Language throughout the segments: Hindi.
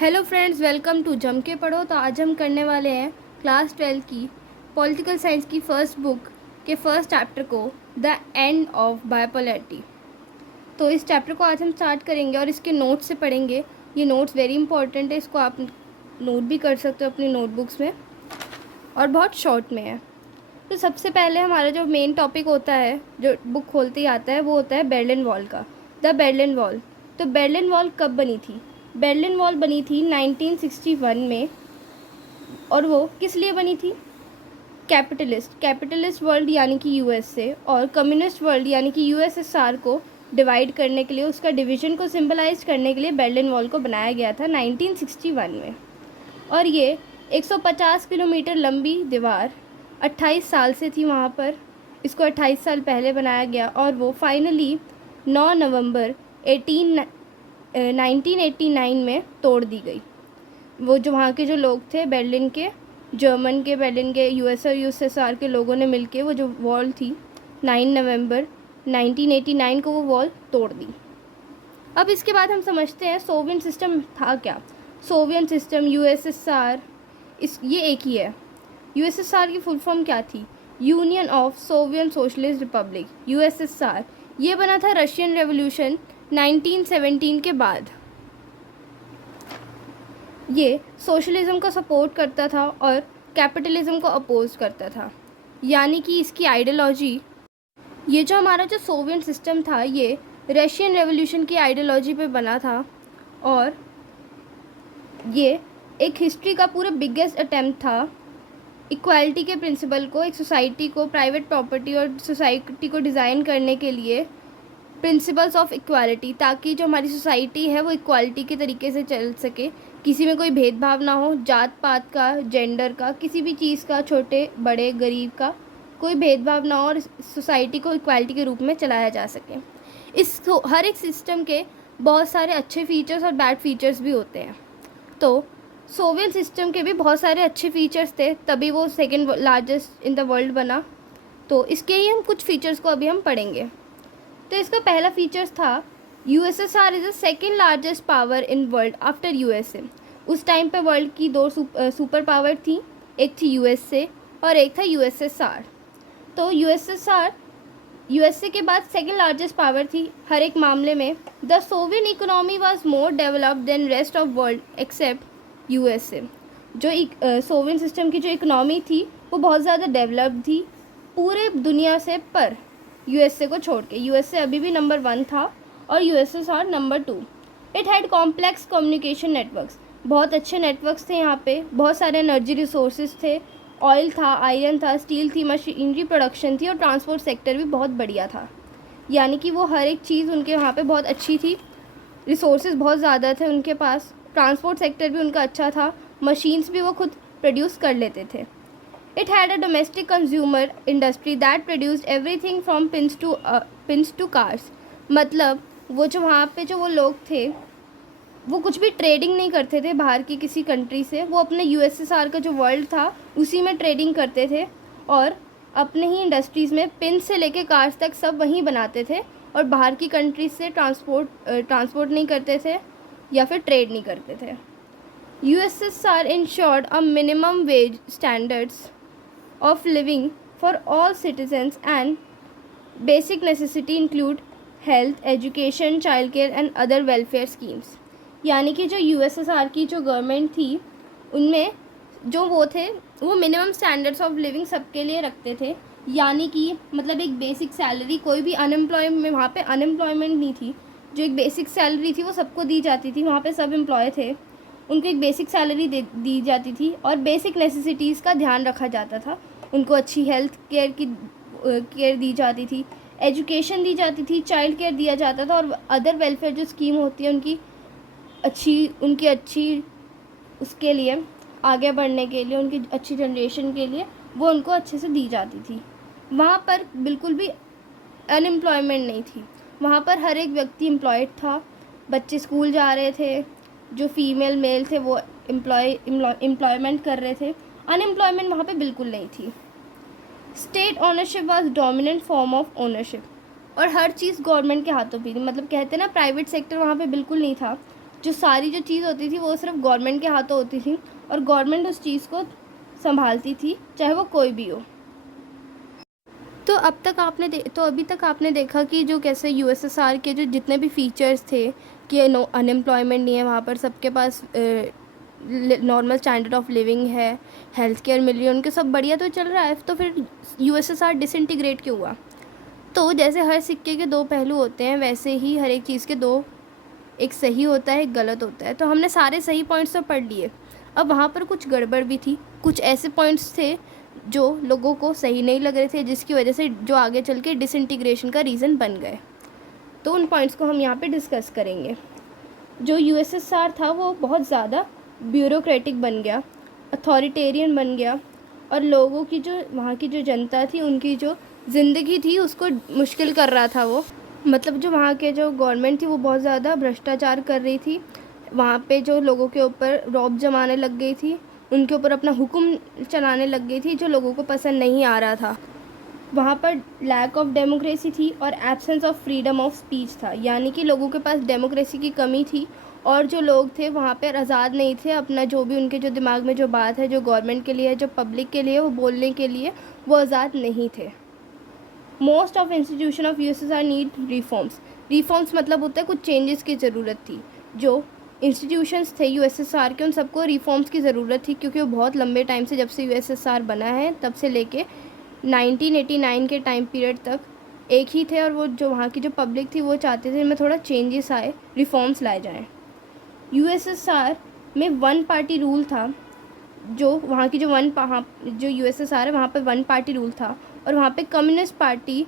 हेलो फ्रेंड्स, वेलकम टू जम के पढ़ो। तो आज हम करने वाले हैं क्लास 12 की पॉलिटिकल साइंस की फर्स्ट बुक के फर्स्ट चैप्टर को, द एंड ऑफ बाइपोलैरिटी। तो इस चैप्टर को आज हम स्टार्ट करेंगे और इसके नोट्स से पढ़ेंगे। ये नोट्स वेरी इंपॉर्टेंट है, इसको आप नोट भी कर सकते हो अपनी नोटबुक्स में और बहुत शॉर्ट में है। तो सबसे पहले हमारा जो मेन टॉपिक होता है, जो बुक खोलते ही आता है, वो होता है बर्लिन वॉल का, द बर्लिन वॉल। तो बर्लिन वॉल कब बनी थी? बर्लिन वॉल बनी थी 1961 में। और वो किस लिए बनी थी? कैपिटलिस्ट वर्ल्ड यानी कि यूएसए और कम्युनिस्ट वर्ल्ड यानी कि यूएसएसआर को डिवाइड करने के लिए, उसका डिवीज़न को सिंबलाइज करने के लिए बर्लिन वॉल को बनाया गया था 1961 में। और ये 150 किलोमीटर लंबी दीवार 28 साल से थी वहाँ पर। इसको 28 साल पहले बनाया गया और वो फाइनली 9 नवंबर 1989 में तोड़ दी गई। वो जो वहाँ के जो लोग थे, बर्लिन के यूएस और यूएसएसआर के लोगों ने मिलके वो जो वॉल थी 9 नवंबर 1989 को वो वॉल तोड़ दी। अब इसके बाद हम समझते हैं सोवियत सिस्टम था क्या। सोवियत सिस्टम, यूएसएसआर, ये एक ही है। यूएसएसआर की फुल फॉर्म क्या थी? Union of Soviet socialist Republic, USSR. ये बना था रशियन रेवोल्यूशन 1917 के बाद। ये सोशलिज्म को सपोर्ट करता था और कैपिटलिज्म को अपोज करता था, यानी कि इसकी आइडियोलॉजी, ये जो हमारा जो सोवियत सिस्टम था, ये रशियन रेवोल्यूशन की आइडियोलॉजी पे बना था। और ये एक हिस्ट्री का पूरा बिगेस्ट अटेम्प्ट था इक्वालिटी के प्रिंसिपल को, एक सोसाइटी को, प्राइवेट प्रॉपर्टी और सोसाइटी को डिज़ाइन करने के लिए, प्रिंसिपल्स ऑफ इक्वालिटी, ताकि जो हमारी सोसाइटी है वो इक्वालिटी के तरीके से चल सके, किसी में कोई भेदभाव ना हो, जात पात का, जेंडर का, किसी भी चीज़ का, छोटे बड़े गरीब का कोई भेदभाव ना हो और सोसाइटी को इक्वालिटी के रूप में चलाया जा सके। इस हर एक सिस्टम के बहुत सारे अच्छे फीचर्स और बैड फीचर्स भी होते हैं। तो सोवियत सिस्टम के भी बहुत सारे अच्छे फीचर्स थे, तभी वो second largest in the world बना। तो इसके ही हम कुछ फीचर्स को अभी हम पढ़ेंगे। तो इसका पहला फीचर्स था USSR is the second largest power in world after USA. उस टाइम पे वर्ल्ड की दो सुपर पावर थी, एक थी यूएसए और एक था यूएसएसआर। तो यूएसए के बाद सेकेंड लार्जेस्ट पावर थी हर एक मामले में। The Soviet economy was more developed than rest of world except USA. जो सोवियत सिस्टम की जो इकोनॉमी थी वो बहुत ज़्यादा डेवलप्ड थी पूरे दुनिया से, पर यूएसए को छोड़ के। यूएसए अभी भी नंबर 1 था और USSR number 2। It had complex communication networks, बहुत अच्छे नेटवर्क्स थे यहाँ पे, बहुत सारे एनर्जी रिसोर्सेज थे, ऑयल था, आयरन था, स्टील थी, मशीनरी प्रोडक्शन थी और ट्रांसपोर्ट सेक्टर भी बहुत बढ़िया था। यानी कि वो हर एक चीज़ उनके वहाँ पे बहुत अच्छी थी, रिसोर्सेज बहुत ज़्यादा थे उनके पास, ट्रांसपोर्ट सेक्टर भी उनका अच्छा था, मशीन्स भी वो खुद प्रोड्यूस कर लेते थे। It had a domestic consumer industry that produced everything from pins to cars. मतलब वो जो वहाँ पे जो वो लोग थे वो कुछ भी ट्रेडिंग नहीं करते थे बाहर की किसी कंट्री से, वो अपने यूएसएसआर का जो वर्ल्ड था उसी में ट्रेडिंग करते थे और अपने ही इंडस्ट्रीज़ में पिन से लेके कार्स तक सब वहीं बनाते थे और बाहर की कंट्रीज से ट्रांसपोर्ट नहीं करते थे या फिर ट्रेड नहीं करते थे। USSR ensured a minimum wage standards of living for all citizens and basic necessity include health, education, childcare and other welfare schemes. यानी कि जो यूएसएसआर की जो गवर्नमेंट थी उनमें जो वो थे वो मिनिमम स्टैंडर्ड्स ऑफ लिविंग सबके लिए रखते थे। यानी कि मतलब एक बेसिक सैलरी, कोई भी अनएम्प्लॉयमेंट, वहाँ पे अनएम्प्लॉयमेंट नहीं थी, जो एक बेसिक सैलरी थी वो सबको दी जाती थी। वहाँ पे सब एम्प्लॉय थे, उनको एक बेसिक सैलरी दी जाती थी और बेसिक नेसेसिटीज़ का ध्यान रखा जाता था। उनको अच्छी हेल्थ केयर दी जाती थी, एजुकेशन दी जाती थी, चाइल्ड केयर दिया जाता था और अदर वेलफेयर जो स्कीम होती है उनकी अच्छी उसके लिए, आगे बढ़ने के लिए, उनकी अच्छी जनरेशन के लिए वो उनको अच्छे से दी जाती थी। वहाँ पर बिल्कुल भी अनएम्प्लॉयमेंट नहीं थी, वहाँ पर हर एक व्यक्ति एम्प्लॉयड था, बच्चे स्कूल जा रहे थे, जो फीमेल मेल थे वो एम्प्लॉयमेंट कर रहे थे, अनएम्प्लॉयमेंट वहाँ पे बिल्कुल नहीं थी। State ownership was dominant form of ownership, और हर चीज़ गवर्नमेंट के हाथों पे थी। मतलब कहते हैं ना प्राइवेट सेक्टर वहाँ पे बिल्कुल नहीं था, जो सारी जो चीज़ होती थी वो सिर्फ गवर्नमेंट के हाथों होती थी और गवर्नमेंट उस चीज़ को संभालती थी, चाहे वो कोई भी हो। तो अभी तक आपने देखा कि जो कैसे यूएसएसआर के जो जितने भी फीचर्स थे कि नो अनएम्प्लॉयमेंट नहीं है वहाँ पर, सबके पास नॉर्मल स्टैंडर्ड ऑफ लिविंग है, हेल्थ केयर मिल रही है, उनके सब बढ़िया तो चल रहा है, तो फिर यूएसएसआर डिसइंटीग्रेट क्यों हुआ? तो जैसे हर सिक्के के दो पहलू होते हैं, वैसे ही हर एक चीज़ के दो, एक सही होता है एक गलत होता है। तो हमने सारे सही पॉइंट्स तो पढ़ लिए, अब वहाँ पर कुछ गड़बड़ भी थी, कुछ ऐसे पॉइंट्स थे जो लोगों को सही नहीं लग रहे थे, जिसकी वजह से जो आगे चल के डिसइंटीग्रेशन का रीज़न बन गए। तो उन पॉइंट्स को हम यहाँ पे डिस्कस करेंगे। जो यूएसएसआर था वो बहुत ज़्यादा ब्यूरोक्रेटिक बन गया, अथॉरिटेरियन बन गया, और लोगों की जो वहाँ की जो जनता थी उनकी जो ज़िंदगी थी उसको मुश्किल कर रहा था वो। मतलब जो वहाँ के जो गवर्नमेंट थी वो बहुत ज़्यादा भ्रष्टाचार कर रही थी, वहाँ पे जो लोगों के ऊपर रौब जमाने लग गई थी, उनके ऊपर अपना हुक्म चलाने लग गई थी जो लोगों को पसंद नहीं आ रहा था। वहाँ पर लैक ऑफ डेमोक्रेसी थी और absence of freedom of speech था, यानी कि लोगों के पास डेमोक्रेसी की कमी थी और जो लोग थे वहाँ पर आज़ाद नहीं थे, अपना जो भी उनके जो दिमाग में जो बात है, जो गवर्नमेंट के लिए है, जो पब्लिक के लिए, वो बोलने के लिए वो आज़ाद नहीं थे। Most of institution of USSR need reforms मतलब होता है कुछ चेंजेस की ज़रूरत थी। जो इंस्टीट्यूशंस थे यूएसएसआर के उन सबको रिफॉर्म्स की ज़रूरत थी, क्योंकि वो बहुत लंबे टाइम से, जब से यूएसएसआर बना है तब से लेके 1989 के टाइम पीरियड तक एक ही थे, और वो जो वहाँ की जो पब्लिक थी वो चाहते थे इनमें थोड़ा चेंजेस आए, रिफॉर्म्स लाए जाएँ। यूएसएसआर में वन पार्टी रूल था, जो वहाँ की जो यूएसएसआर है वहाँ पे वन पार्टी रूल था, और वहाँ पे कम्युनिस्ट पार्टी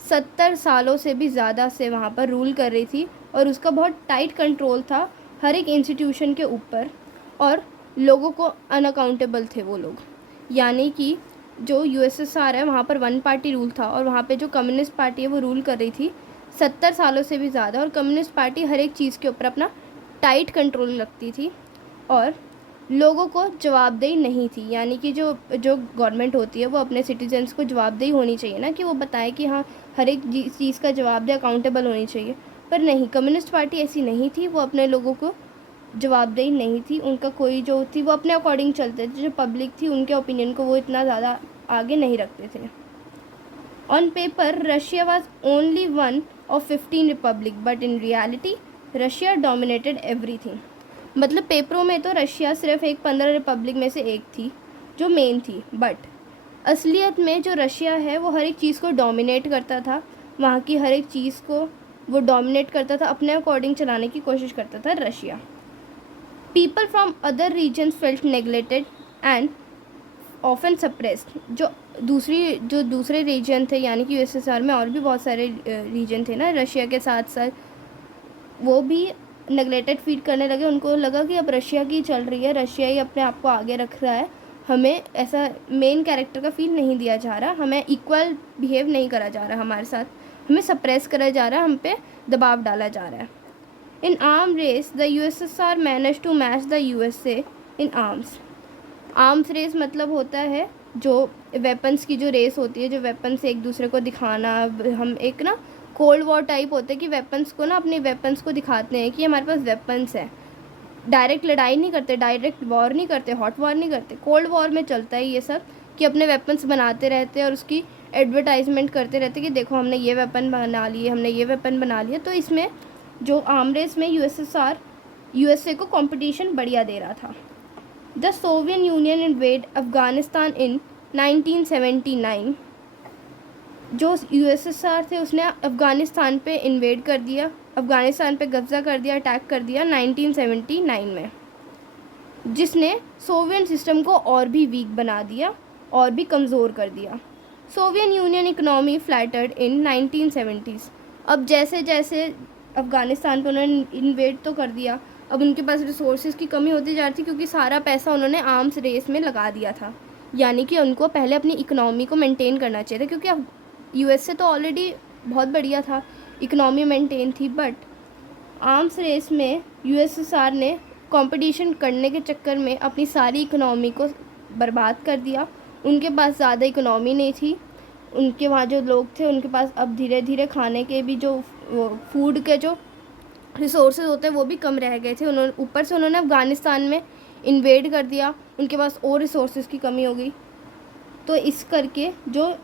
70 सालों से भी ज़्यादा से वहाँ पर रूल कर रही थी, और उसका बहुत टाइट कंट्रोल था हर एक इंस्टीट्यूशन के ऊपर, और लोगों को अनअकाउंटेबल थे वो लोग। यानी कि जो यूएसएसआर है वहाँ पर वन पार्टी रूल था, और वहाँ पे जो कम्युनिस्ट पार्टी है वो रूल कर रही थी 70 सालों से भी ज़्यादा, और कम्युनिस्ट पार्टी हर एक चीज़ के ऊपर अपना टाइट कंट्रोल रखती थी, और लोगों को जवाबदेही नहीं थी। यानी कि जो गवर्नमेंट होती है वो अपने सिटीजन्स को जवाबदेही होनी चाहिए ना, कि वो बताए कि हाँ हर एक चीज़ का जवाबदेही अकाउंटेबल होनी चाहिए, पर नहीं, कम्युनिस्ट पार्टी ऐसी नहीं थी, वो अपने लोगों को जवाबदेही नहीं थी, उनका कोई जो थी वो अपने अकॉर्डिंग चलते थे, जो पब्लिक थी उनके ओपिनियन को वो इतना ज़्यादा आगे नहीं रखते थे। On paper Russia was only one of 15 Republic, but in reality Russia dominated everything. मतलब पेपरों में तो रशिया सिर्फ एक 15 रिपब्लिक में से एक थी जो मेन थी, बट असलियत में जो रशिया है वो हर एक चीज़ को डोमिनेट करता था, वहाँ की हर एक चीज़ को वो डोमिनेट करता था, अपने अकॉर्डिंग चलाने की कोशिश करता था Russia. People from other regions felt neglected and often suppressed. जो दूसरे रीजन थे, यानी कि यूएसएसआर में और भी बहुत सारे रीजन थे ना रशिया के साथ साथ, वो भी नेगलेक्टेड फील करने लगे। उनको लगा कि अब रशिया की चल रही है, रशिया ही अपने आप को आगे रख रहा है, हमें ऐसा मेन कैरेक्टर का फील नहीं दिया जा रहा, हमें इक्वल बिहेव नहीं करा जा रहा हमारे साथ, हमें सप्रेस करा जा रहा है, हम पे दबाव डाला जा रहा है। In arm race the USSR manage to match the USA in arms race मतलब होता है जो वेपन्स की जो रेस होती है, जो वेपन से एक दूसरे को दिखाना। हम एक ना कोल्ड वॉर टाइप होते हैं कि वेपन्स को ना, अपने वेपन्स को दिखाते हैं कि हमारे पास वेपन्स है। डायरेक्ट लड़ाई नहीं करते, डायरेक्ट वॉर नहीं करते, हॉट वॉर नहीं करते, कोल्ड वॉर में चलता है ये सब, कि अपने वेपन्स बनाते रहते हैं और उसकी एडवर्टाइजमेंट करते रहते हैं कि देखो हमने ये वेपन बना लिए, हमने ये वेपन बना लिया। तो इसमें जो आर्म रेस में यूएसएसआर यूएसए को कंपटीशन बढ़िया दे रहा था। The Soviet Union invade Afghanistan in 1979। जो यूएसएसआर थे उसने अफ़गानिस्तान पे इन्वेड कर दिया, अफ़गानिस्तान पे कब्ज़ा कर दिया, अटैक कर दिया 1979 में, जिसने सोवियत सिस्टम को और भी वीक बना दिया और भी कमज़ोर कर दिया। सोवियत यूनियन इकनॉमी फ्लैटर्ड इन 1970s। अब जैसे जैसे अफ़गानिस्तान पे उन्होंने इन्वेड तो कर दिया, अब उनके पास रिसोर्सेज की कमी होती जा रही थी, क्योंकि सारा पैसा उन्होंने आर्म्स रेस में लगा दिया था। यानी कि उनको पहले अपनी इकनॉमी को मेंटेन करना चाहिए था, क्योंकि अब यूएसए तो ऑलरेडी बहुत बढ़िया था, इकनॉमी मेंटेन थी, बट आर्म्स रेस में यूएसएसआर ने कंपटीशन करने के चक्कर में अपनी सारी इकनॉमी को बर्बाद कर दिया। उनके पास ज़्यादा इकनॉमी नहीं थी, उनके वहाँ जो लोग थे उनके पास अब धीरे धीरे खाने के भी जो फूड के जो रिसोर्सेज होते हैं वो भी कम रह गए थे। उन्होंने ऊपर से उन्होंने अफ़गानिस्तान में इन्वेड कर दिया, उनके पास और रिसोर्सेज की कमी हो गई। तो इस करके जो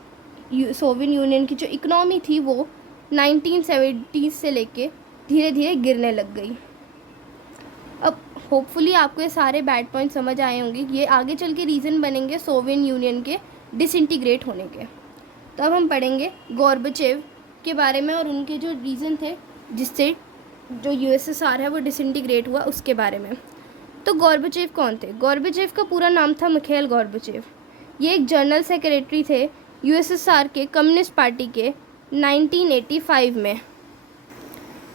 सोवियत यूनियन की जो इकनॉमी थी वो 1970 से लेके धीरे धीरे गिरने लग गई। अब होपफुली आपको ये सारे बैड पॉइंट समझ आए होंगे। ये आगे चल के रीज़न बनेंगे सोवियत यूनियन के डिसइंटीग्रेट होने के। तो अब हम पढ़ेंगे गोर्बाचेव के बारे में और उनके जो रीज़न थे जिससे जो यूएसएसआर है वो डिसइंटीग्रेट हुआ उसके बारे में। तो गोर्बाचेव कौन थे? गोर्बाचेव का पूरा नाम था मिखाइल गोर्बाचेव। ये एक जनरल सेक्रेटरी थे यूएसएसआर के कम्युनिस्ट पार्टी के 1985 में।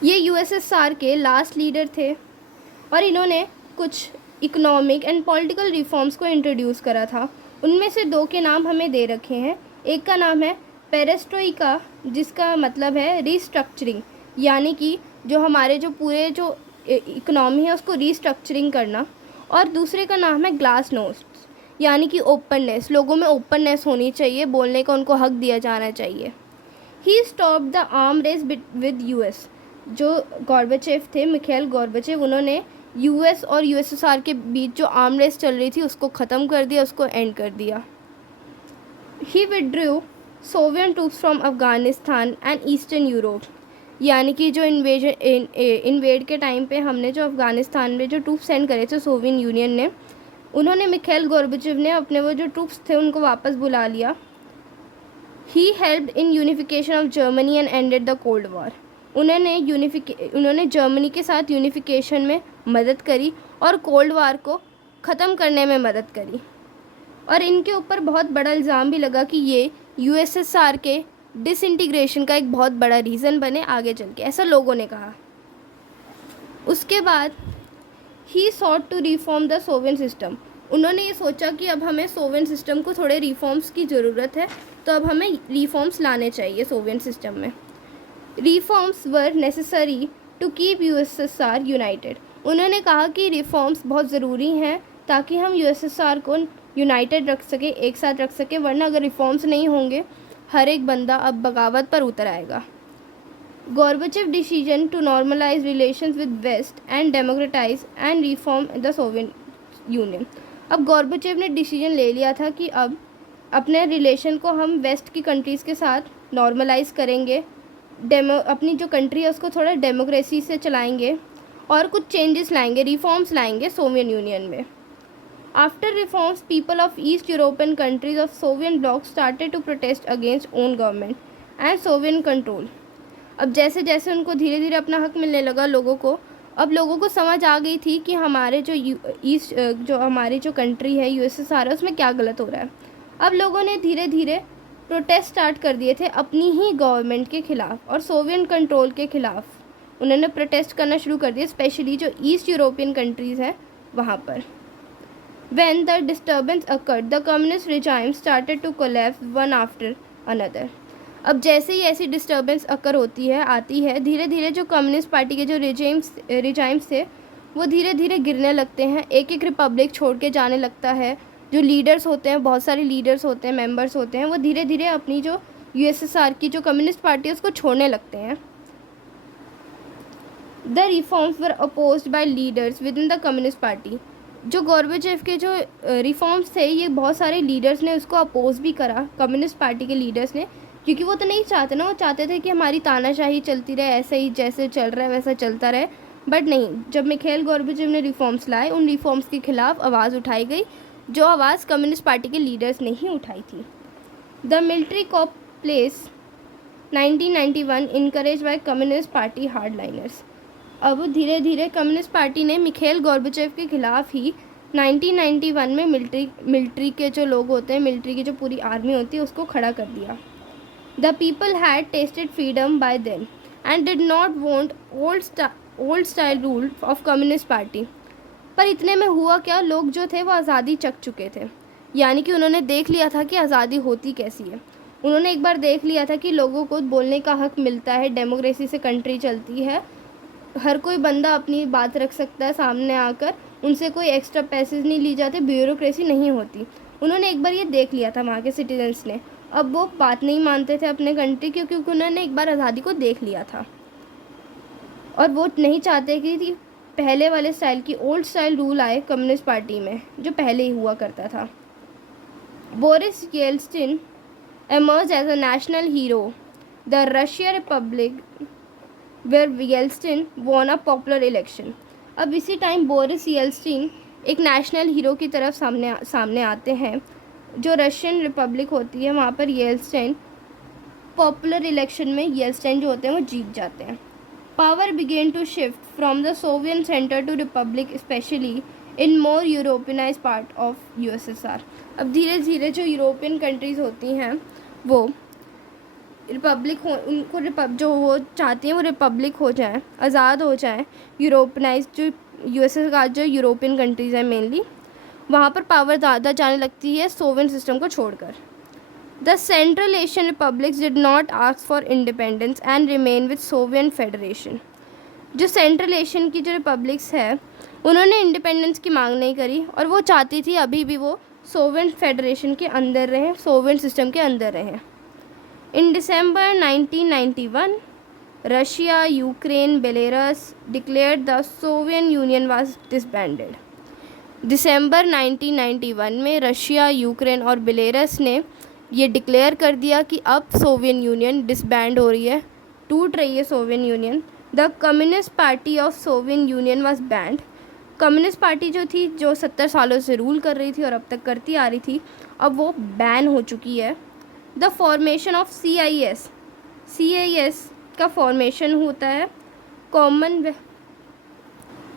ये यूएसएसआर के लास्ट लीडर थे और इन्होंने कुछ इकोनॉमिक एंड पॉलिटिकल रिफॉर्म्स को इंट्रोड्यूस करा था। उनमें से दो के नाम हमें दे रखे हैं। एक का नाम है पेरेस्ट्रोइका, जिसका मतलब है रिस्ट्रक्चरिंग, यानी कि जो हमारे जो पूरे जो इकोनॉमी है उसको रिस्ट्रक्चरिंग करना। और दूसरे का नाम है ग्लासनोस्ट, यानी कि ओपननेस, लोगों में ओपननेस होनी चाहिए, बोलने का उनको हक दिया जाना चाहिए। He stop the arm race with US. जो गोर्बाचेव थे, मिखाइल गोर्बाचेव, उन्होंने यूएस और यूएसएसआर के बीच जो आर्म रेस चल रही थी उसको ख़त्म कर दिया, उसको एंड कर दिया। ही withdrew Soviet troops from Afghanistan and eastern Europe, यानी कि जो इन्वेड के टाइम पे हमने जो अफ़गानिस्तान में जो ट्रूप्स सेंड करे थे सोवियत यूनियन ने, उन्होंने मिखाइल गोर्बाचेव ने अपने वो जो ट्रूप्स थे उनको वापस बुला लिया। He helped in unification of Germany and ended the cold war. उन्होंने जर्मनी के साथ यूनिफिकेशन में मदद करी और कोल्ड वार को ख़त्म करने में मदद करी। और इनके ऊपर बहुत बड़ा इल्ज़ाम भी लगा कि ये यूएसएसआर के डिसइंटीग्रेशन का एक बहुत बड़ा रीज़न बने आगे चल के, ऐसा लोगों ने कहा। उसके बाद ही sought to reform the Soviet system. उन्होंने ये सोचा कि अब हमें सोवियत सिस्टम को थोड़े रिफॉर्म्स की ज़रूरत है, तो अब हमें रिफॉर्म्स लाने चाहिए सोवियत सिस्टम में। Reforms were necessary to keep USSR united. उन्होंने कहा कि रिफॉर्म्स बहुत ज़रूरी हैं ताकि हम यूएसएसआर को यूनाइटेड रख सके, एक साथ रख सके, वरना अगर रिफॉर्म्स नहीं होंगे हर एक बंदा अब बगावत पर उतर आएगा। Gorbachev decision to normalize relations with west and democratize and reform the Soviet Union. अब गोर्बाचेव ने डिसीजन ले लिया था कि अब अपने रिलेशन को हम वेस्ट की कंट्रीज़ के साथ नॉर्मलाइज करेंगे, अपनी जो कंट्री है उसको थोड़ा डेमोक्रेसी से चलाएंगे और कुछ चेंजेस लाएंगे, रिफॉर्म्स लाएंगे सोवियत यूनियन में। After reforms people of east European countries of Soviet bloc started to protest against own government and Soviet control. अब जैसे जैसे उनको धीरे धीरे अपना हक मिलने लगा लोगों को, अब लोगों को समझ आ गई थी कि हमारे जो हमारी जो कंट्री है यूएसएसआर है उसमें क्या गलत हो रहा है। अब लोगों ने धीरे धीरे प्रोटेस्ट स्टार्ट कर दिए थे अपनी ही गवर्नमेंट के ख़िलाफ़ और सोवियत कंट्रोल के ख़िलाफ़ उन्होंने प्रोटेस्ट करना शुरू कर दिया, स्पेशली जो ईस्ट यूरोपियन कंट्रीज़ हैं वहाँ पर। When the disturbance occurred, the communist regime started to collapse one after another. अब जैसे ही ऐसी डिस्टर्बेंस अकर आती है धीरे धीरे जो कम्युनिस्ट पार्टी के जो रिजाइम्स थे वो धीरे धीरे गिरने लगते हैं, एक एक रिपब्लिक छोड़ के जाने लगता है। जो लीडर्स होते हैं, बहुत सारे लीडर्स होते हैं, मेंबर्स होते हैं, वो धीरे धीरे अपनी जो यूएसएसआर की जो कम्युनिस्ट पार्टी है उसको छोड़ने लगते हैं। The reforms were opposed by leaders within the Communist Party. जो गोर्बाचेव के जो रिफॉर्म्स थे ये बहुत सारे लीडर्स ने उसको अपोज भी करा, कम्युनिस्ट पार्टी के लीडर्स ने, क्योंकि वो तो नहीं चाहते ना, वो चाहते थे कि हमारी तानाशाही चलती रहे, ऐसे ही जैसे चल रहा है वैसा चलता रहे। बट नहीं, जब मिखाइल गोर्बाचेव ने रिफॉर्म्स लाए, उन रिफॉर्म्स के खिलाफ आवाज़ उठाई गई जो आवाज़ कम्युनिस्ट पार्टी के लीडर्स ने ही उठाई थी। The military coup place 1991 encourage by communist party hardliners. अब धीरे धीरे कम्युनिस्ट पार्टी ने मिखाइल गोर्बाचेव के खिलाफ ही 1991 में मिलिट्री के जो लोग होते हैं, मिलिट्री की जो पूरी आर्मी होती है उसको खड़ा कर दिया। The people had tasted freedom by then and did not want old style rule of Communist Party. पर इतने में हुआ क्या, लोग जो थे वो आज़ादी चख चुके थे, यानी कि उन्होंने देख लिया था कि आज़ादी होती कैसी है। उन्होंने एक बार देख लिया था कि लोगों को बोलने का हक मिलता है, डेमोक्रेसी से कंट्री चलती है, हर कोई बंदा अपनी बात रख सकता है सामने आकर, उनसे कोई एक्स्ट्रा पैसे नहीं ली जाते, ब्यूरोक्रेसी नहीं होती। उन्होंने एक बार ये देख लिया था वहाँ के सिटीजन्स ने। अब वो बात नहीं मानते थे अपने कंट्री की, क्योंकि उन्होंने एक बार आज़ादी को देख लिया था। और वो नहीं चाहते कि पहले वाले स्टाइल की ओल्ड स्टाइल रूल आए कम्युनिस्ट पार्टी में, जो पहले ही हुआ करता था। Boris Yeltsin emerged as a national hero. The Russia Republic where Yeltsin won a popular election. अब इसी टाइम बोरिस येल्सिन एक नेशनल हीरो की तरफ सामने आते हैं। जो रशियन रिपब्लिक होती है वहाँ पर येल्सिन पॉपुलर इलेक्शन में येल्सिन जो होते हैं वो जीत जाते हैं। Power began to shift from the Soviet centre to republic, especially in more Europeanise part of USSR. अब धीरे धीरे जो यूरोपियन कंट्रीज़ होती हैं वो रिपब्लिक हो, उनको जो वो चाहती हैं वो रिपब्लिक हो जाए, आज़ाद हो जाए। यूरोपनाइज जो यूएसए का जो यूरोपियन कंट्रीज़ हैं मेनली, वहाँ पर पावर ज़्यादा जाने लगती है सोवियत सिस्टम को छोड़कर। The central Asian republics did not ask for independence and remain with Soviet federation. जो सेंट्रल एशियन की जो रिपब्लिक्स है उन्होंने इंडिपेंडेंस की मांग नहीं करी और वो चाहती थी अभी भी वो सोवियत फेडरेशन के अंदर रहें, सोवियत सिस्टम के अंदर रहें। In December 1991 Russia, Ukraine, Belarus declared the Soviet Union was disbanded. दिसंबर 1991 में रशिया, यूक्रेन और बेलारूस ने ये डिक्लेयर कर दिया कि अब सोवियत यूनियन डिसबैंड हो रही है, टूट रही है Soviet union. The Communist party of Soviet Union was band. Communist Party जो थी, जो 70 सालों से रूल कर रही थी और अब तक करती आ रही थी, अब वो बैन हो चुकी है। द फॉर्मेशन ऑफ CIS का फॉर्मेशन होता है कॉमन।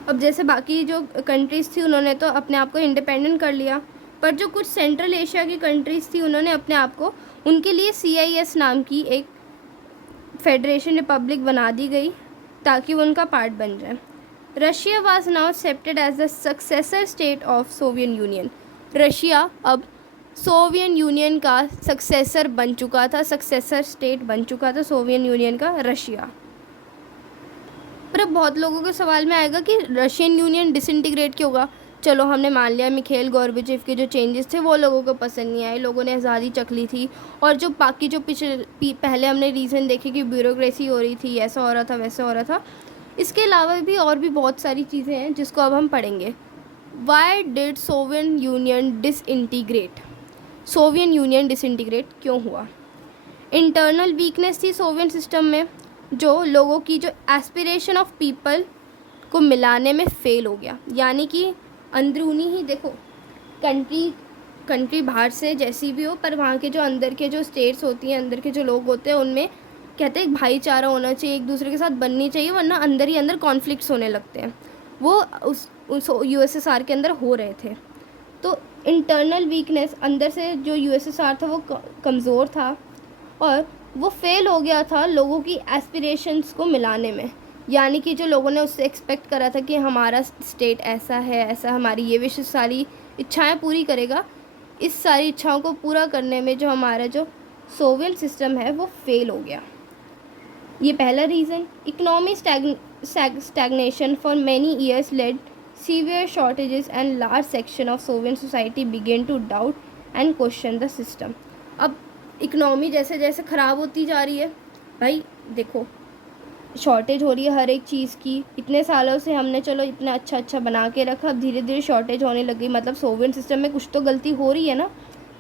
अब जैसे बाकी जो कंट्रीज़ थी उन्होंने तो अपने आप को इंडिपेंडेंट कर लिया, पर जो कुछ सेंट्रल एशिया की कंट्रीज़ थी उन्होंने अपने आप को, उनके लिए CIS नाम की एक फेडरेशन रिपब्लिक बना दी गई ताकि वो उनका पार्ट बन जाए। Russia was now accepted as the successor state of Soviet Union. Russia अब सोवियत यूनियन का सक्सेसर बन चुका था, सक्सेसर स्टेट बन चुका था सोवियत यूनियन का रशिया। पर अब बहुत लोगों के सवाल में आएगा कि रशियन यूनियन डिसइंटीग्रेट क्यों होगा। चलो हमने मान लिया मिखाइल गोर्बाचेव के जो चेंजेस थे वो लोगों को पसंद नहीं आए, लोगों ने आज़ादी चख ली थी, और जो बाकी जो पहले हमने रीज़न देखे कि ब्यूरोक्रेसी हो रही थी, ऐसा हो रहा था, वैसा हो रहा था। इसके अलावा भी और भी बहुत सारी चीज़ें हैं जिसको अब हम पढ़ेंगे। Why did Soviet union disintegrate? Soviet union disintegrate क्यों हुआ? इंटरनल वीकनेस थी सोवियत सिस्टम में, जो लोगों की जो एस्पिरेशन ऑफ पीपल को मिलाने में फेल हो गया। यानी कि अंदरूनी ही देखो, कंट्री बाहर से जैसी भी हो, पर वहाँ के जो अंदर के जो स्टेट्स होती हैं, अंदर के जो लोग होते हैं, उनमें कहते हैं एक भाईचारा होना चाहिए, एक दूसरे के साथ बननी चाहिए, वरना अंदर ही अंदर कॉन्फ्लिक्ट्स होने लगते हैं। वो उस USSR के अंदर हो रहे थे। तो इंटरनल वीकनेस, अंदर से जो USSR था वो कमज़ोर था और वो फेल हो गया था लोगों की एस्पिरेशंस को मिलाने में। यानी कि जो लोगों ने उससे एक्सपेक्ट करा था कि हमारा स्टेट ऐसा है, ऐसा हमारी ये विशेष सारी इच्छाएं पूरी करेगा, इस सारी इच्छाओं को पूरा करने में जो हमारा जो सोवियत सिस्टम है वो फेल हो गया। ये पहला reason. Economy stagnation for many years led severe shortages and large section of Soviet society began to doubt and question the system. अब इकोनॉमी जैसे जैसे ख़राब होती जा रही है, भाई देखो शॉर्टेज हो रही है हर एक चीज़ की। इतने सालों से हमने चलो इतना अच्छा बना के रखा, अब धीरे धीरे शॉर्टेज होने लगी। मतलब सोवियत सिस्टम में कुछ तो गलती हो रही है ना,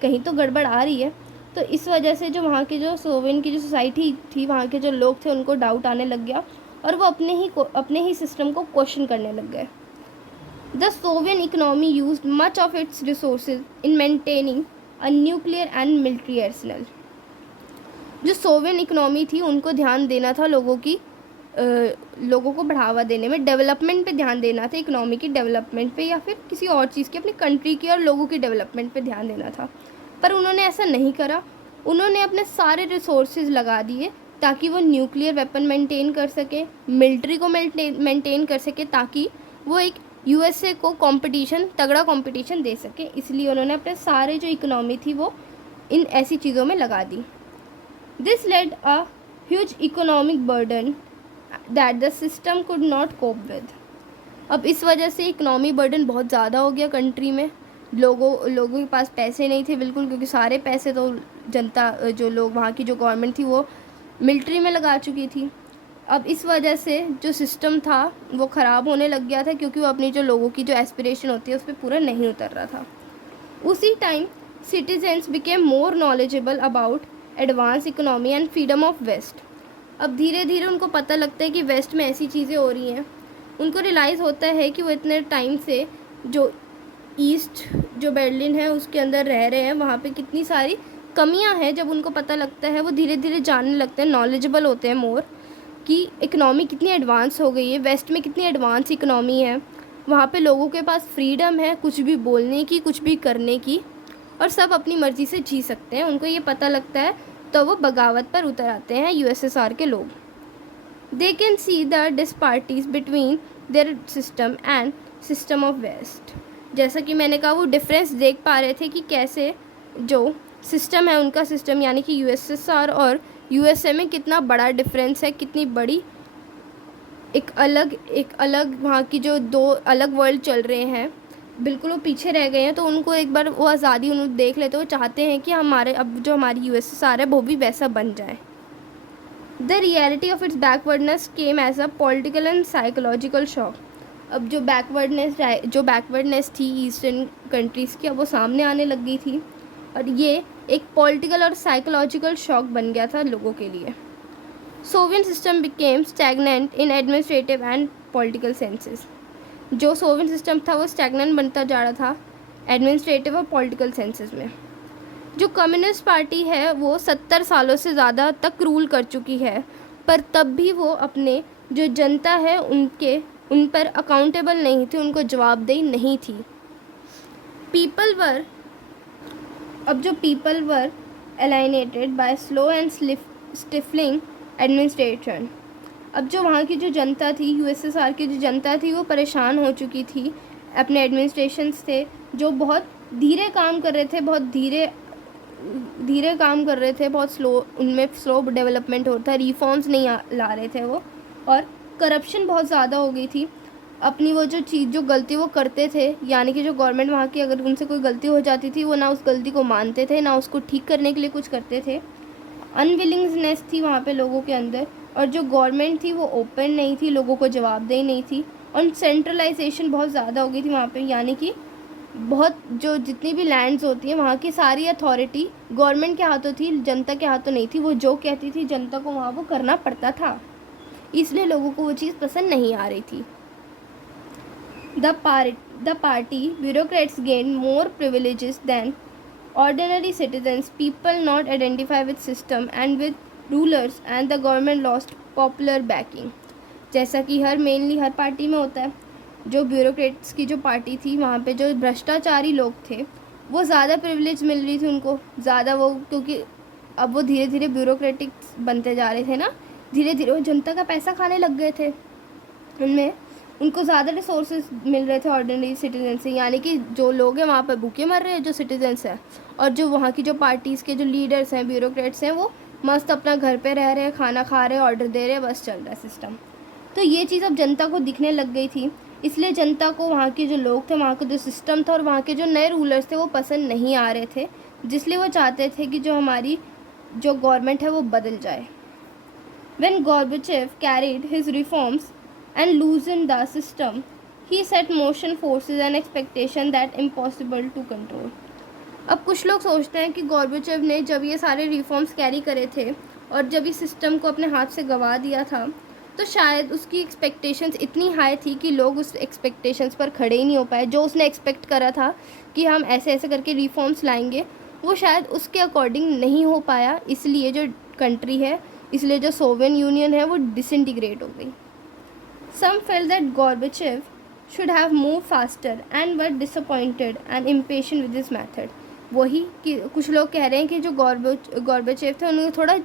कहीं तो गड़बड़ आ रही है। तो इस वजह से जो वहाँ की जो सोवियत की जो सोसाइटी थी, वहाँ के जो लोग थे, उनको डाउट आने लग गया और वो अपने ही सिस्टम को क्वेश्चन करने लग गए। The Soviet economy used much of its resources in maintaining a nuclear and military Arsenal. जो सोवियत इकोनॉमी थी उनको ध्यान देना था लोगों को बढ़ावा देने में, डेवलपमेंट पे ध्यान देना था, इकोनॉमी की डेवलपमेंट पे या फिर किसी और चीज़ की, अपनी कंट्री की और लोगों की डेवलपमेंट पे ध्यान देना था। पर उन्होंने ऐसा नहीं करा। उन्होंने अपने सारे रिसोर्सेज लगा दिए ताकि वो न्यूक्लियर वेपन मेंटेन कर सके, मिलिट्री को मेंटेन कर सके, ताकि वो एक USA को तगड़ा कंपटीशन दे सके। इसलिए उन्होंने अपने सारे जो इकोनॉमी थी वो इन ऐसी चीज़ों में लगा दी। This led a huge economic burden that the system could not cope with. अब इस वजह से इकोनॉमी बर्डन बहुत ज़्यादा हो गया कंट्री में। लोगों के पास पैसे नहीं थे बिल्कुल, क्योंकि सारे पैसे तो जनता, जो लोग वहाँ की जो गवर्नमेंट थी वो मिलिट्री में लगा चुकी थी। अब इस वजह से जो सिस्टम था वो ख़राब होने लग गया था, क्योंकि वो अपनी जो लोगों की जो एस्पिरेशन होती है उस पर पूरा नहीं उतर रहा था। उसी time citizens became more knowledgeable about advance economy and freedom of west. अब धीरे धीरे उनको पता लगता है कि वेस्ट में ऐसी चीज़ें हो रही हैं। उनको रियलाइज़ होता है कि वो इतने टाइम से जो ईस्ट जो बर्लिन है उसके अंदर रह रहे हैं, वहाँ पे कितनी सारी कमियां हैं। जब उनको पता लगता है वो धीरे धीरे जानने लगते हैं, नॉलेजेबल होते हैं मोर, कि इकनॉमी कितनी एडवांस हो गई है, वेस्ट में कितनी एडवांस इकनॉमी है, वहाँ पे लोगों के पास फ्रीडम है कुछ भी बोलने की, कुछ भी करने की, और सब अपनी मर्ज़ी से जी सकते हैं। उनको ये पता लगता है तो वो बगावत पर उतर आते हैं यूएसएसआर के लोग। They can see the disparities between their system and system of west. जैसा कि मैंने कहा, वो डिफरेंस देख पा रहे थे कि कैसे जो सिस्टम है उनका सिस्टम यानी कि यूएसएसआर और यूएसए में कितना बड़ा डिफरेंस है, कितनी बड़ी एक अलग वहाँ की जो दो अलग वर्ल्ड चल रहे हैं, बिल्कुल वो पीछे रह गए हैं। तो उनको एक बार वो आज़ादी उन्होंने देख लेते, वो चाहते हैं कि हमारे अब जो हमारी यूएसएसआर है वो भी वैसा बन जाए। The reality of its backwardness came as a political and psychological shock. अब जो बैकवर्डनेस थी ईस्टर्न कंट्रीज़ की, अब वो सामने आने लग गई थी, और ये एक पॉलिटिकल और साइकोलॉजिकल शॉक बन गया था लोगों के लिए। Soviet system became stagnant in administrative and political senses. जो सोवियत सिस्टम था वो स्टैगनेंट बनता जा रहा था एडमिनिस्ट्रेटिव और पॉलिटिकल सेंसेस में। जो कम्युनिस्ट पार्टी है वो 70 सालों से ज़्यादा तक रूल कर चुकी है, पर तब भी वो अपने जो जनता है उन पर अकाउंटेबल नहीं थी, उनको जवाबदेही नहीं थी। People were alienated by slow and stifling administration. अब जो वहाँ की जो जनता थी, यूएसएसआर की जो जनता थी, वो परेशान हो चुकी थी अपने एडमिनिस्ट्रेशन से, जो बहुत धीरे काम कर रहे थे, बहुत स्लो, उनमें स्लो डेवलपमेंट होता, रिफॉर्म्स नहीं ला रहे थे वो, और करप्शन बहुत ज़्यादा हो गई थी। अपनी वो जो गलती वो करते थे, यानी कि जो गवर्नमेंट वहाँ की अगर उनसे कोई गलती हो जाती थी, वो ना उस गलती को मानते थे, ना उसको ठीक करने के लिए कुछ करते थे। अनविलिंगनेस थी वहाँ पे लोगों के अंदर, और जो गवर्नमेंट थी वो ओपन नहीं थी, लोगों को जवाबदेही नहीं थी, और सेंट्रलाइजेशन बहुत ज़्यादा हो गई थी वहाँ पे, यानी कि बहुत जो जितनी भी लैंड्स होती हैं वहाँ की सारी अथॉरिटी गवर्नमेंट के हाथों थी, जनता के हाथों नहीं थी। वो जो कहती थी जनता को वहाँ वो करना पड़ता था, इसलिए लोगों को वो चीज़ पसंद नहीं आ रही थी। The party bureaucrats gain more privileges than ordinary citizens, people not identify with system and with rulers, and the government lost popular backing। जैसा कि मेनली हर पार्टी में होता है, जो ब्यूरोक्रेट्स की जो पार्टी थी वहाँ पे जो भ्रष्टाचारी लोग थे वो ज़्यादा प्रिविलेज मिल रही थी उनको ज़्यादा, वो क्योंकि अब वो धीरे धीरे ब्यूरोक्रेटिक बनते जा रहे थे ना, धीरे धीरे वो जनता का पैसा खाने लग गए थे, उनमें उनको ज़्यादा रिसोर्सेज मिल रहे थे ऑर्डिनरी सिटीजन से, यानी कि जो लोग हैं वहाँ पर भूखे मर रहे हैं जो सिटीजन्स हैं, और जो वहाँ की जो पार्टीज़ के जो लीडर्स हैं, ब्यूरोक्रेट्स हैं, वो मस्त अपना घर पे रह रहे हैं, खाना खा रहे हैं, ऑर्डर दे रहे हैं, बस चल रहा है सिस्टम। तो ये चीज़ अब जनता को दिखने लग गई थी, इसलिए जनता को वहाँ के जो लोग थे, वहाँ का जो सिस्टम था और वहाँ के जो नए रूलर्स थे वो पसंद नहीं आ रहे थे, जिसलिए वो चाहते थे कि जो हमारी जो गवर्नमेंट है वो बदल जाए। When Gorbachev carried his reforms and loosened the system, he set motion forces and expectation that impossible to control। अब कुछ लोग सोचते हैं कि गोर्बाचेव ने जब ये सारे रिफॉर्म्स कैरी करे थे और जब इस सिस्टम को अपने हाथ से गंवा दिया था, तो शायद उसकी एक्सपेक्टेशंस इतनी हाई थी कि लोग उस एक्सपेक्टेशंस पर खड़े ही नहीं हो पाए। जो उसने एक्सपेक्ट करा था कि हम ऐसे ऐसे करके रिफॉर्म्स लाएंगे, वो शायद उसके अकॉर्डिंग नहीं हो पाया, इसलिए जो कंट्री है, इसलिए जो सोवियत यूनियन है वो डिसइंटीग्रेट हो गई। Some felt that Gorbachev should have moved faster and were disappointed and impatient with his method। वही कि कुछ लोग कह रहे हैं कि जो गोर्बाचेव थे उन्हें थोड़ा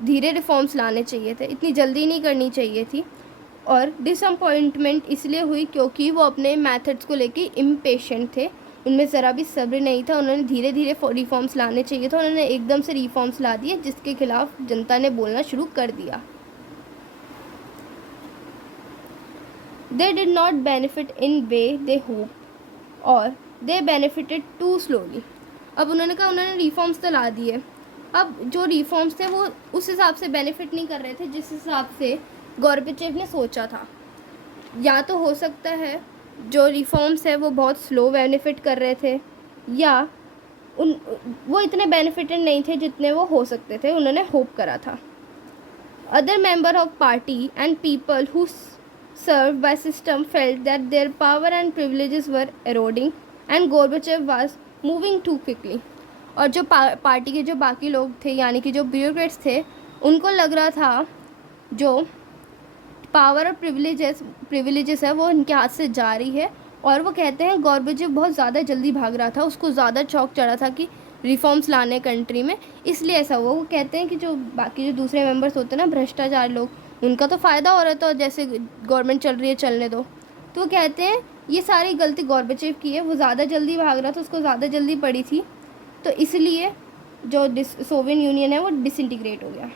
धीरे रिफॉर्म्स लाने चाहिए थे, इतनी जल्दी नहीं करनी चाहिए थी, और डिसअपॉइंटमेंट इसलिए हुई क्योंकि वो अपने मेथड्स को लेके इम्पेशेंट थे, उनमें ज़रा भी सब्र नहीं था, उन्होंने धीरे धीरे रिफॉर्म्स लाने चाहिए था, उन्होंने एकदम से रिफॉर्म्स ला दिए जिसके खिलाफ जनता ने बोलना शुरू कर दिया। They did not benefit in way they hoped, or they benefited too slowly। अब उन्होंने कहा उन्होंने रिफॉर्म्स तो ला दिए, अब जो रिफॉर्म्स थे वो उस हिसाब से बेनिफिट नहीं कर रहे थे जिस हिसाब से गॉर्बेचेव ने सोचा था। या तो हो सकता है जो रिफॉर्म्स है वो बहुत स्लो बेनिफिट कर रहे थे, या वो इतने बेनिफिटेड नहीं थे जितने वो हो सकते थे, उन्होंने होप करा था। Other member of party and people who served by system felt that their power and privileges were eroding and Gorbachev was moving too quickly। और जो पार्टी के जो बाकी लोग थे, यानी कि जो ब्यूरोक्रेट्स थे, उनको लग रहा था जो पावर और प्रिविलेजेस है वो इनके हाथ से जा रही है, और वो कहते हैं गॉर्बेचेव बहुत ज़्यादा जल्दी भाग रहा था, उसको ज़्यादा चौक चढ़ा था कि रिफॉर्म्स लाने कंट्री में, इसलिए ऐसा हुआ। वो कहते हैं कि जो बाकी जो दूसरे मेंबर्स होते हैं ना, भ्रष्टाचार लोग, उनका तो फ़ायदा हो रहा था, जैसे गवर्नमेंट चल रही है चलने दो। तो वो कहते हैं ये सारी गलती गॉर्बेचेव की है, वो ज़्यादा जल्दी भाग रहा था, उसको ज़्यादा जल्दी पड़ी थी, तो इसलिए जो सोवियत यूनियन है वो डिसइंटीग्रेट हो गया।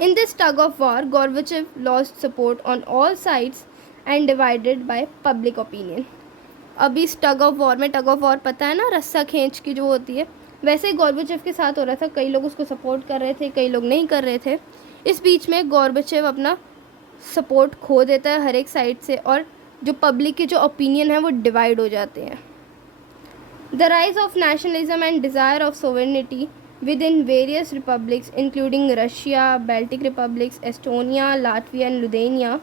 In this tug of war, Gorbachev lost support on all sides and divided by public opinion। अब इस टग ऑफ वॉर में, टग ऑफ वॉर पता है ना, रस्सा खींच की जो होती है, वैसे ही गॉर्बेचेव के साथ हो रहा था। कई लोग उसको सपोर्ट कर रहे थे, कई लोग नहीं कर रहे थे। इस बीच में गॉर्बेचेव अपना सपोर्ट खो देता है हर एक साइड से, और जो पब्लिक के जो ओपिनियन है वो डिवाइड हो जाते हैं। The rise of nationalism and desire of sovereignty within various republics including Russia, Baltic republics, Estonia, Latvia and Lithuania,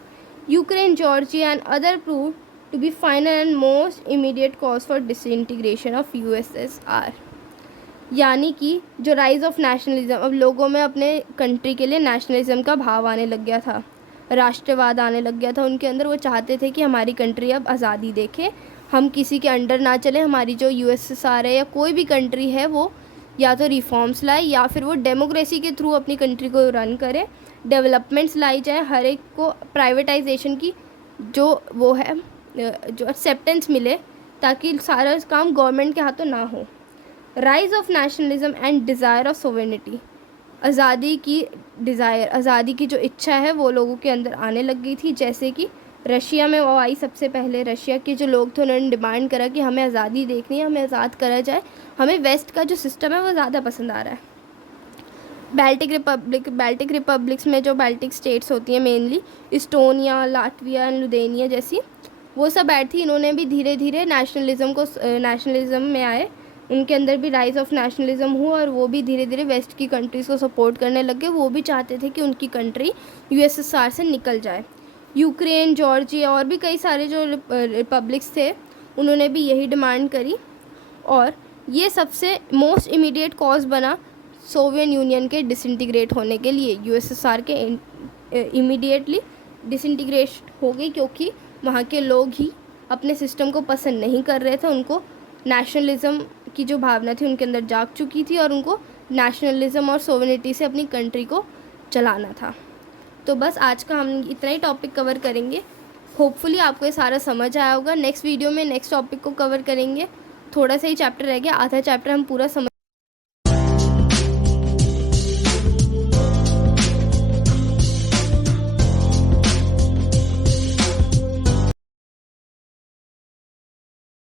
Ukraine, Georgia and other proved to be final and most immediate cause for disintegration of USSR। यानी कि जो राइज ऑफ नेशनलिज्म, अब लोगों में अपने कंट्री के लिए नेशनलिज्म का भाव आने लग गया था, राष्ट्रवाद आने लग गया था उनके अंदर। वो चाहते थे कि हमारी कंट्री अब आज़ादी देखे, हम किसी के अंडर ना चले, हमारी जो USSR है या कोई भी कंट्री है वो या तो रिफॉर्म्स लाए या फिर वो डेमोक्रेसी के थ्रू अपनी कंट्री को रन करे, डेवलपमेंट्स लाई जाए, हर एक को प्राइवेटाइजेशन की जो वो है जो एक्सेप्टेंस मिले, ताकि सारा काम गवर्नमेंट के हाथों ना हो। Rise of nationalism and desire of sovereignty, आज़ादी की डिज़ायर, आज़ादी की जो इच्छा है वो लोगों के अंदर आने लग गई थी। जैसे कि रशिया में वो आई सबसे पहले, रशिया के जो लोग थे उन्होंने डिमांड करा कि हमें आज़ादी देखनी है, हमें आज़ाद करा जाए, हमें वेस्ट का जो सिस्टम है वो ज़्यादा पसंद आ रहा है। बाल्टिक रिपब्लिक्स में जो बाल्टिक स्टेट्स होती हैं मेनली, इस्टोनिया, लाटविया एंड लुथेनिया जैसी, वो सब ऐड थी। इन्होंने भी धीरे धीरे नेशनलिज्म में आए, उनके अंदर भी राइज ऑफ नेशनलिज्म हुआ, और वो भी धीरे धीरे वेस्ट की कंट्रीज़ को सपोर्ट करने लगे। वो भी चाहते थे कि उनकी कंट्री USSR से निकल जाए। यूक्रेन, जॉर्जिया और भी कई सारे जो रिपब्लिक्स थे उन्होंने भी यही डिमांड करी, और ये सबसे मोस्ट इमीडिएट कॉज बना सोवियत यूनियन के डिसइंटीग्रेट होने के लिए। USSR के इमीडिएटली डिसइंटीग्रेट हो गई, क्योंकि वहाँ के लोग ही अपने सिस्टम को पसंद नहीं कर रहे थे। उनको नेशनलिज्म की जो भावना थी उनके अंदर जाग चुकी थी, और उनको नेशनलिज्म और सोवेरेनिटी से अपनी कंट्री को चलाना था। तो बस आज का हम इतना ही टॉपिक कवर करेंगे। होपफुली आपको ये सारा समझ आया होगा। नेक्स्ट वीडियो में नेक्स्ट टॉपिक को कवर करेंगे। थोड़ा सा ही चैप्टर रह गया, आधा चैप्टर हम पूरा समझ